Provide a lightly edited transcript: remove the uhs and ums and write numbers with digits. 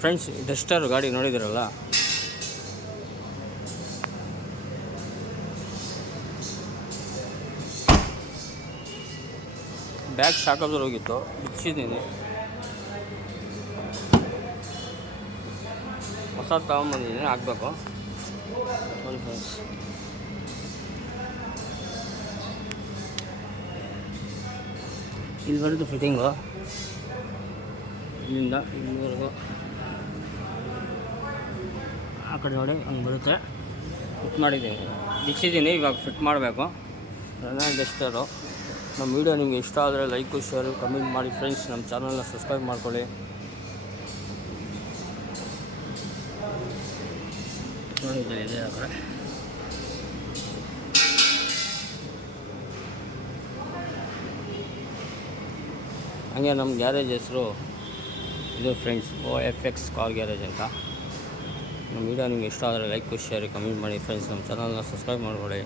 Friends, Duster ಗಾಡಿ ನೋಡಿದಿರಲ್ಲ, bag ಶಾಕಬ್ಸರ್ ಹೋಗಿತ್ತು, ಬಿಚ್ಚಿದ್ದೀನಿ. ಹೊಸ ತಗೊಂಬಂದಿದ್ದೀನಿ, ಹಾಕ್ಬೇಕು. ಫ್ರೆಂಡ್ಸ್, ಇಲ್ಲಿ ಬರುತ್ತೆ ಫಿಟ್ಟಿಂಗು, ಇಲ್ಲಿಂದ ಇಲ್ಲಿವರೆಗೂ ಆ ಕಡೆ ನೋಡಿ ಹಂಗೆ ಬರುತ್ತೆ. ಫಿಟ್ ಮಾಡಿದ್ದೀನಿ, ಬಿಚ್ಚಿದ್ದೀನಿ, ಇವಾಗ ಫಿಟ್ ಮಾಡಬೇಕು. ನನ್ನ ಡಸ್ಟರು. ನಮ್ಮ ವೀಡಿಯೋ ನಿಮಗೆ ಇಷ್ಟ ಆದರೆ ಲೈಕು, ಶೇರು, ಕಮೆಂಟ್ ಮಾಡಿ ಫ್ರೆಂಡ್ಸ್. ನಮ್ಮ ಚಾನಲ್ನ ಸಬ್ಸ್ಕ್ರೈಬ್ ಮಾಡ್ಕೊಳ್ಳಿ. ನೋಡಿದ್ದೀನಿ ಇದೆ ಆ ಕಡೆ. ಹಂಗೆ ನಮ್ಮ ಗ್ಯಾರೇಜ್ ಹೆಸರು ಇದು ಫ್ರೆಂಡ್ಸ್, OFX ಕಾರ್ ಗ್ಯಾರೇಜ್ ಅಂತ. ನಮ್ಮ ವೀಡಿಯೋ ನಿಮಗೆ ಇಷ್ಟ ಆದರೆ ಲೈಕ್, ಶೇರ್, ಕಮೆಂಟ್ ಮಾಡಿ ಫ್ರೆಂಡ್ಸ್. ನಮ್ಮ ಚಾನಲ್ನ ಸಬ್ಸ್ಕ್ರೈಬ್ ಮಾಡ್ಕೊಳ್ಳಿ.